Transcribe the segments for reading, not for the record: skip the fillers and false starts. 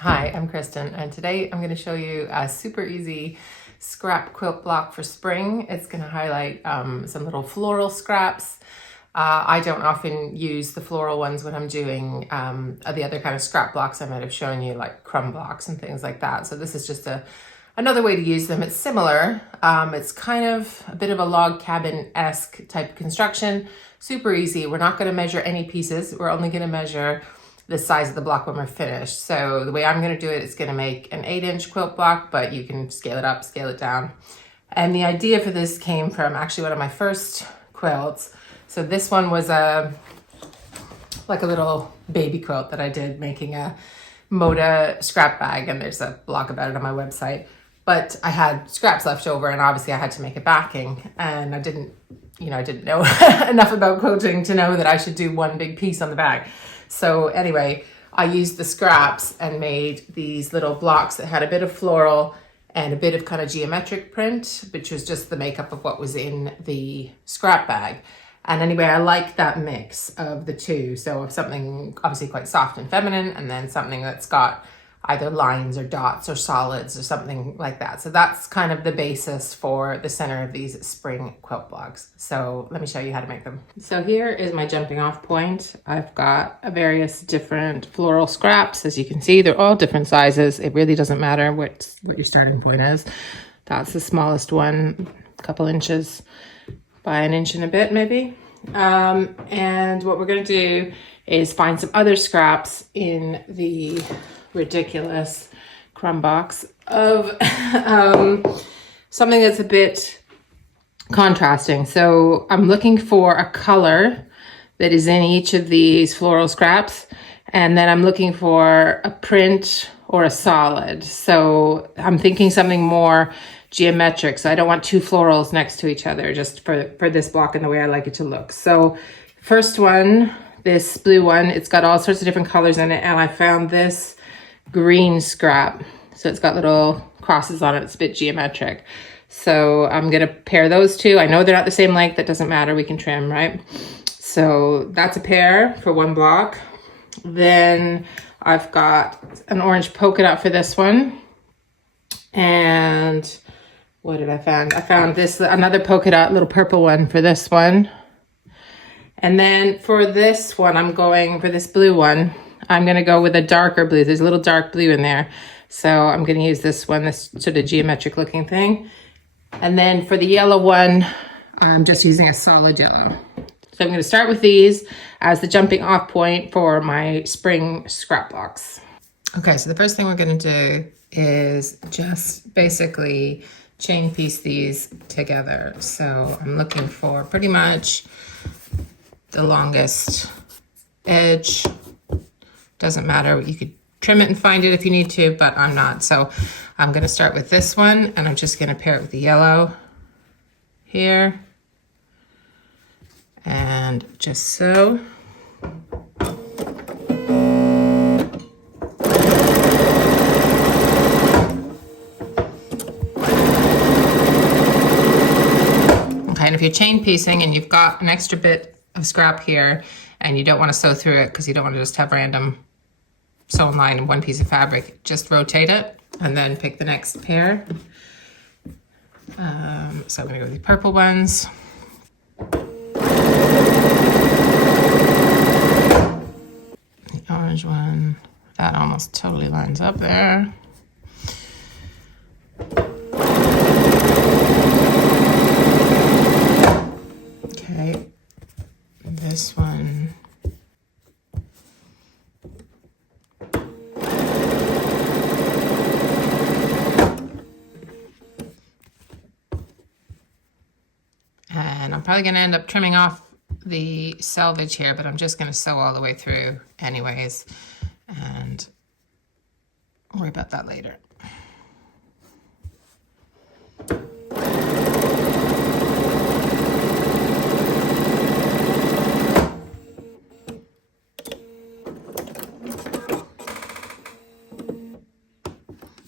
Hi, I'm Kristen, and today I'm going to show you a super easy scrap quilt block for spring. It's going to highlight some little floral scraps. I don't often use the floral ones when I'm doing the other kind of scrap blocks I might have shown you, like crumb blocks and things like that. So this is just another way to use them. It's similar. It's kind of a bit of a log cabin-esque type construction. Super easy. We're not going to measure any pieces. We're only going to measure the size of the block when we're finished. So the way I'm going to do it is going to make an 8-inch quilt block, but you can scale it up, scale it down. And the idea for this came from actually one of my first quilts. So this one was like a little baby quilt that I did making a Moda scrap bag, and there's a blog about it on my website. But I had scraps left over, and obviously I had to make a backing, and I didn't know enough about quilting to know that I should do one big piece on the back. So anyway, I used the scraps and made these little blocks that had a bit of floral and a bit of kind of geometric print, which was just the makeup of what was in the scrap bag. And anyway, I like that mix of the two. So something obviously quite soft and feminine, and then something that's got either lines or dots or solids or something like that. So that's kind of the basis for the center of these spring quilt blocks. So let me show you how to make them. So here is my jumping off point. I've got various different floral scraps. As you can see, they're all different sizes. It really doesn't matter what your starting point is. That's the smallest one, a couple inches by an inch and a bit maybe. And what we're going to do is find some other scraps in the ridiculous crumb box of something that's a bit contrasting. So I'm looking for a color that is in each of these floral scraps, and then I'm looking for a print or a solid. So I'm thinking something more geometric. So I don't want two florals next to each other, just for this block and the way I like it to look. So first one, this blue one, it's got all sorts of different colors in it, and I found this green scrap. So it's got little crosses on it. It's a bit geometric. So I'm going to pair those two. I know they're not the same length. That doesn't matter. We can trim, right? So that's a pair for one block. Then I've got an orange polka dot for this one. And what did I find? I found this, another polka dot, little purple one for this one. And then for this one, for this blue one, I'm going to go with a darker blue. There's a little dark blue in there. So I'm going to use this one, this sort of geometric looking thing. And then for the yellow one, I'm just using a solid yellow. So I'm going to start with these as the jumping off point for my spring scrap blocks. Okay, so the first thing we're going to do is just basically chain piece these together. So I'm looking for pretty much the longest edge. Doesn't matter, you could trim it and find it if you need to, but I'm not. So I'm going to start with this one, and I'm just going to pair it with the yellow here. And just so. Okay, and if you're chain piecing and you've got an extra bit of scrap here and you don't want to sew through it because you don't want to just have random sewn line in one piece of fabric, just rotate it and then pick the next pair. So I'm going to go with the purple ones. The orange one, that almost totally lines up there. Okay, this one. And I'm probably going to end up trimming off the selvage here, but I'm just going to sew all the way through anyways, and worry about that later.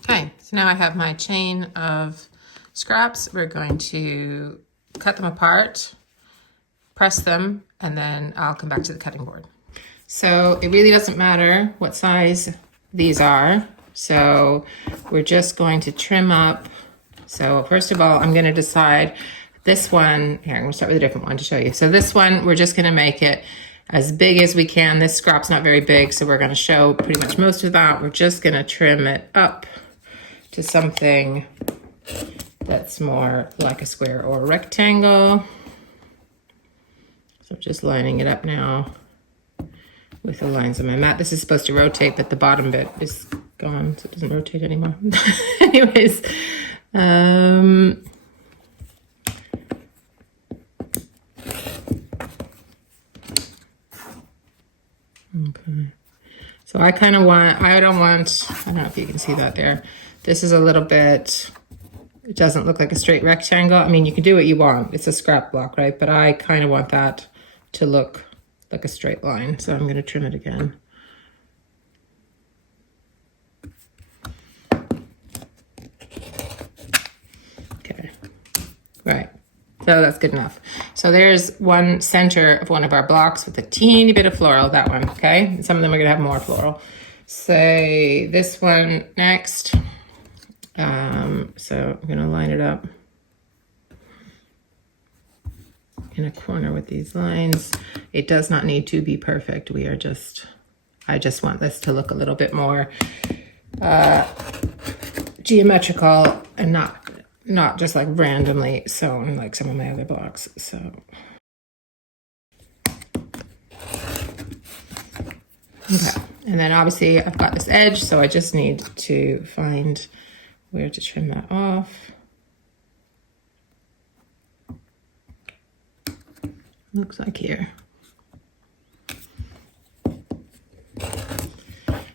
Okay, so now I have my chain of scraps. We're going to cut them apart, press them, and then I'll come back to the cutting board. So it really doesn't matter what size these are. So we're just going to trim up. So first of all, I'm going to decide this one. Here, I'm going to start with a different one to show you. So this one, we're just going to make it as big as we can. This scrap's not very big, so we're going to show pretty much most of that. We're just going to trim it up to something that's more like a square or a rectangle. So I'm just lining it up now with the lines on my mat. This is supposed to rotate, but the bottom bit is gone, so it doesn't rotate anymore. Anyways, okay. So I kind of want, I don't know if you can see that there. This is a little bit, it doesn't look like a straight rectangle. I mean, you can do what you want. It's a scrap block, right? But I kind of want that to look like a straight line. So I'm going to trim it again. Okay, right. So that's good enough. So there's one center of one of our blocks with a teeny bit of floral, that one, okay? And some of them are gonna have more floral. Say this one next. So I'm gonna line it up in a corner with these lines. It does not need to be perfect. I just want this to look a little bit more geometrical and not just like randomly sewn like some of my other blocks. So okay, and then obviously I've got this edge, so I just need to find where to trim that off. Looks like here.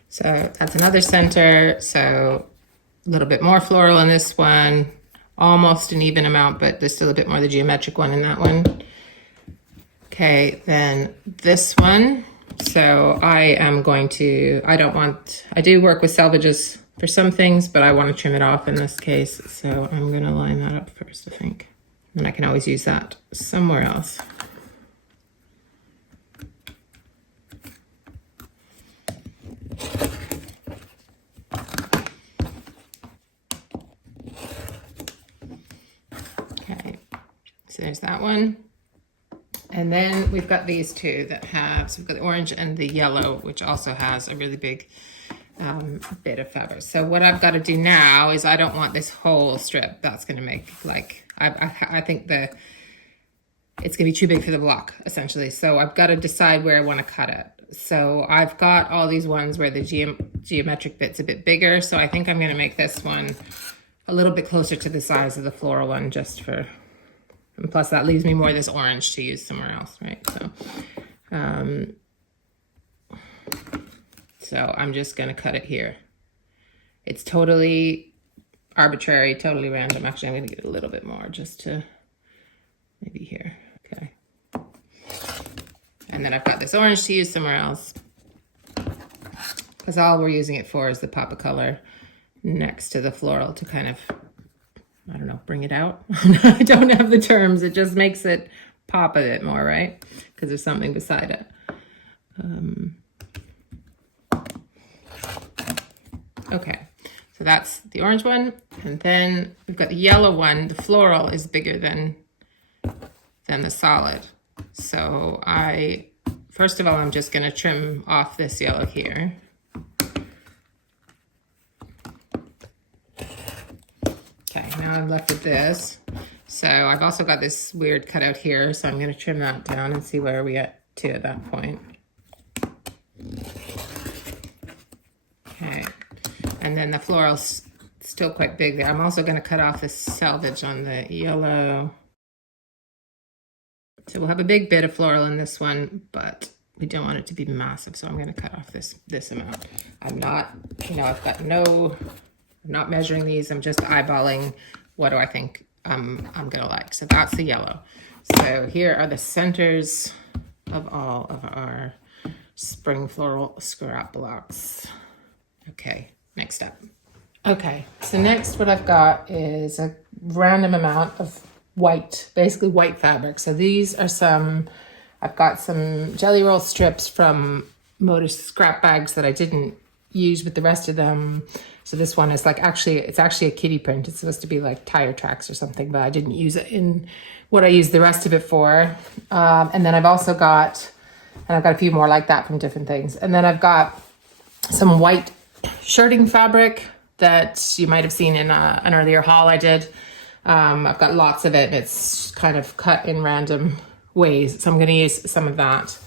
So that's another center. So a little bit more floral in this one, almost an even amount, but there's still a bit more of the geometric one in that one. Okay, then this one. So I am going to, I do work with selvages for some things, but I want to trim it off in this case. So I'm going to line that up first, I think. And I can always use that somewhere else. Okay, so there's that one. And then we've got these two that have, so we've got the orange and the yellow, which also has a really big bit of fabric. So what I've got to do now is I don't want this whole strip. That's going to make like, I think it's going to be too big for the block, essentially. So I've got to decide where I want to cut it. So I've got all these ones where the geometric bit's a bit bigger. So I think I'm going to make this one a little bit closer to the size of the floral one, just for, and plus that leaves me more of this orange to use somewhere else, right? So I'm just going to cut it here. It's totally arbitrary, totally random. Actually, I'm going to get a little bit more just to maybe here. Okay. And then I've got this orange to use somewhere else, because all we're using it for is the pop of color next to the floral to kind of, I don't know, bring it out. I don't have the terms. It just makes it pop a bit more, right? Because there's something beside it. Okay, so that's the orange one. And then we've got the yellow one. The floral is bigger than the solid. So first of all, I'm just going to trim off this yellow here. Okay, now I'm left with this. So I've also got this weird cutout here, so I'm going to trim that down and see where we get to at that point. Okay, and then the floral's still quite big there. I'm also going to cut off this selvage on the yellow. So we'll have a big bit of floral in this one, but we don't want it to be massive, so I'm going to cut off this amount. I'm not, I'm not measuring these. I'm just eyeballing what do I think I'm going to like. So that's the yellow. So here are the centers of all of our spring floral scrap blocks. Okay, next up. Okay, so next what I've got is a random amount of white, basically white fabric. So these are I've got some jelly roll strips from Moda scrap bags that I didn't use with the rest of them. So this one is like it's actually a kitty print. It's supposed to be like tire tracks or something, but I didn't use it in what I used the rest of it for. And then I've also got, and I've got a few more like that from different things. And then I've got some white shirting fabric that you might have seen in an earlier haul I did. I've got lots of it, and it's kind of cut in random ways. So I'm going to use some of that.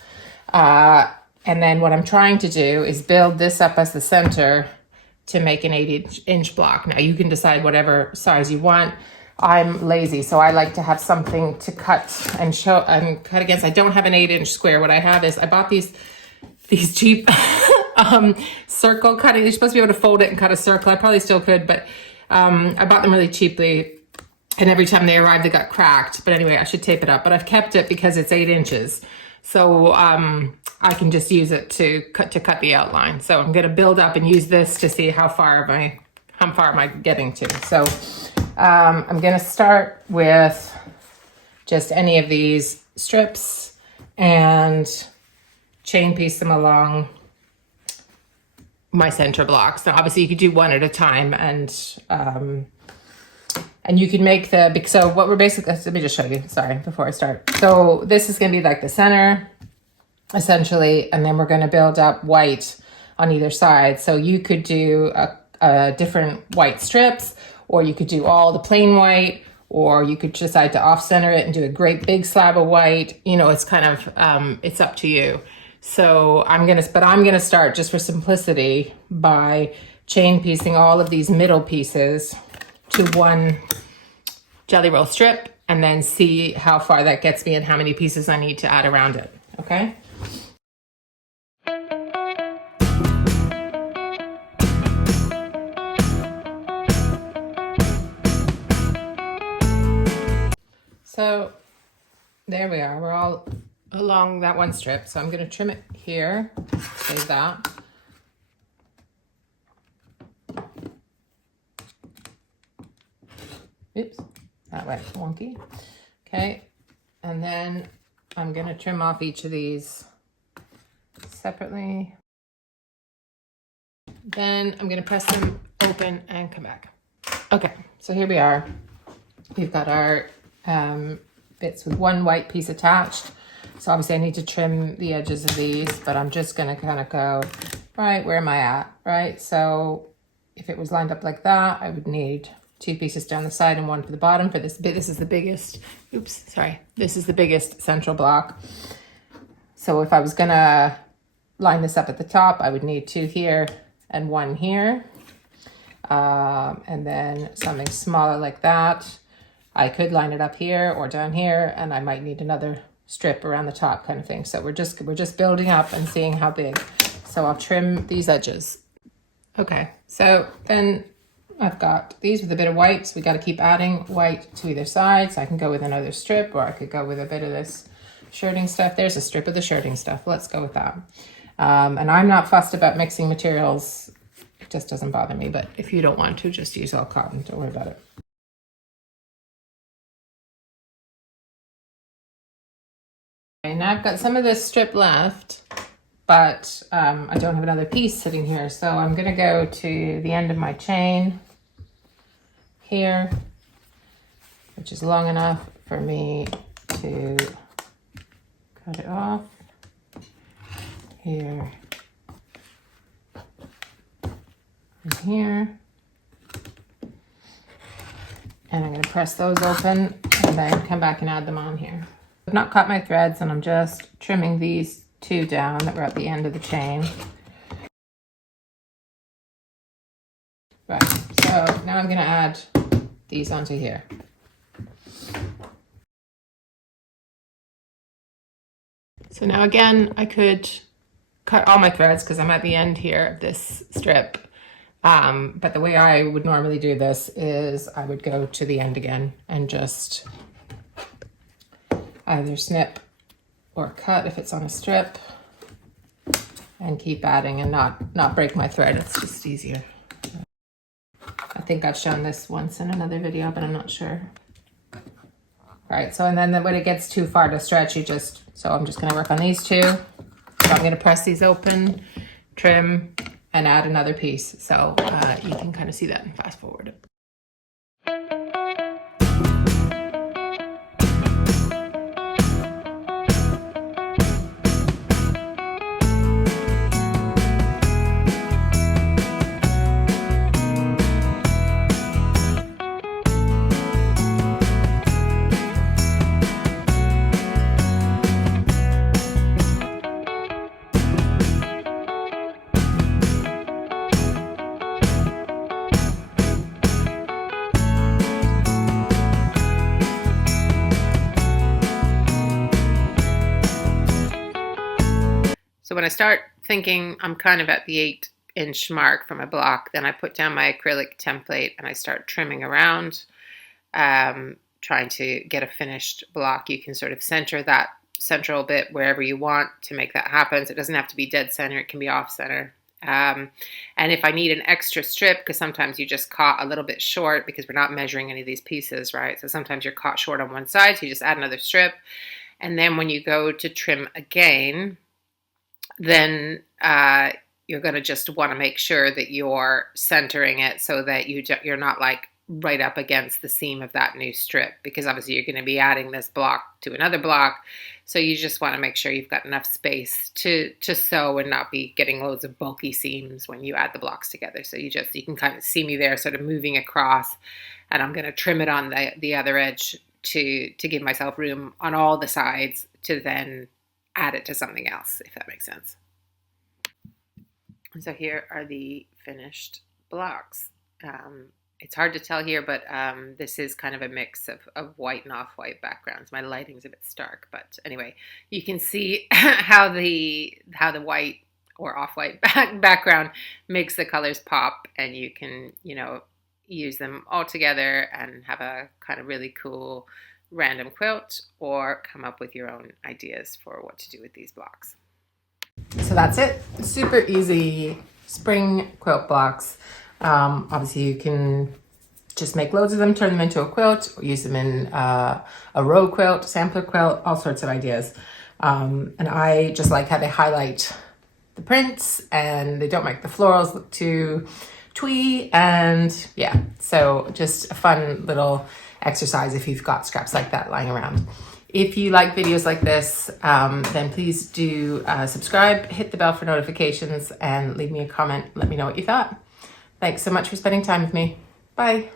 And then what I'm trying to do is build this up as the center to make an 8-inch block. Now you can decide whatever size you want. I'm lazy, so I like to have something to cut and show and cut against. I don't have an 8-inch square. What I have is I bought these cheap circle cutting. You're supposed to be able to fold it and cut a circle. I probably still could, but I bought them really cheaply, and every time they arrived, they got cracked. But anyway, I should tape it up. But I've kept it because it's 8 inches, so I can just use it to cut the outline. So I'm going to build up and use this to see how far am I getting to. So I'm going to start with just any of these strips and chain piece them along my center blocks. Now, obviously, you could do one at a time, and you can make so what we're basically, let me just show you, sorry, before I start. So this is going to be like the center, essentially, and then we're going to build up white on either side. So you could do a different white strips, or you could do all the plain white, or you could decide to off-center it and do a great big slab of white. You know, it's kind of, it's up to you. So I'm gonna start, just for simplicity, by chain piecing all of these middle pieces to one jelly roll strip, and then see how far that gets me and how many pieces I need to add around it, okay? So there we are, we're all along that one strip. So I'm going to trim it here, save that. Oops, that went wonky. Okay, and then I'm going to trim off each of these separately. Then I'm going to press them open and come back. Okay, so here we are. We've got our bits with one white piece attached. So obviously I need to trim the edges of these, but I'm just going to kind of go, right, where am I at, right? So if it was lined up like that, I would need 2 pieces down the side and 1 for the bottom for this bit. This is the biggest, this is the biggest central block. So if I was going to line this up at the top, I would need 2 here and 1 here. And then something smaller like that. I could line it up here or down here, and I might need another strip around the top, kind of thing. So we're just building up and seeing how big. So I'll trim these edges. Okay, so then I've got these with a bit of white. So we got to keep adding white to either side. So I can go with another strip, or I could go with a bit of this shirting stuff. There's a strip of the shirting stuff. Let's go with that. And I'm not fussed about mixing materials. It just doesn't bother me. But if you don't want to, just use all cotton. Don't worry about it. Now I've got some of this strip left, but I don't have another piece sitting here. So I'm going to go to the end of my chain here, which is long enough for me to cut it off here and here. And I'm going to press those open and then come back and add them on here. I've not cut my threads, and I'm just trimming these 2 down that were at the end of the chain. Right, so now I'm going to add these onto here. So now again, I could cut all my threads because I'm at the end here of this strip. But the way I would normally do this is I would go to the end again and just either snip or cut if it's on a strip, and keep adding and not break my thread. It's just easier. I think I've shown this once in another video, but I'm not sure. Right, so and then when it gets too far to stretch, so I'm just going to work on these 2. So I'm going to press these open, trim, and add another piece. So you can kind of see that and fast forward it. So when I start thinking I'm kind of at the 8-inch mark for my block, then I put down my acrylic template and I start trimming around, trying to get a finished block. You can sort of center that central bit wherever you want to make that happen. So it doesn't have to be dead center, it can be off center. And if I need an extra strip, because sometimes you just caught a little bit short because we're not measuring any of these pieces, right? So sometimes you're caught short on one side, so you just add another strip. And then when you go to trim again, then you're going to just want to make sure that you're centering it so that you're not like right up against the seam of that new strip, because obviously you're going to be adding this block to another block. So you just want to make sure you've got enough space to sew and not be getting loads of bulky seams when you add the blocks together. So you can kind of see me there sort of moving across, and I'm going to trim it on the other edge to give myself room on all the sides to then add it to something else, if that makes sense. And so here are the finished blocks. It's hard to tell here, but this is kind of a mix of white and off-white backgrounds. My lighting's a bit stark, but anyway, you can see how the white or off-white background makes the colors pop, and you can, use them all together and have a kind of really cool random quilt, or come up with your own ideas for what to do with these blocks. So that's it. Super easy spring quilt blocks. Obviously you can just make loads of them, turn them into a quilt, or use them in a row quilt, sampler quilt, all sorts of ideas. And I just like how they highlight the prints and they don't make the florals look too twee, and yeah, so just a fun little exercise if you've got scraps like that lying around. If you like videos like this, then please do subscribe, hit the bell for notifications, and leave me a comment. Let me know what you thought. Thanks so much for spending time with me. Bye.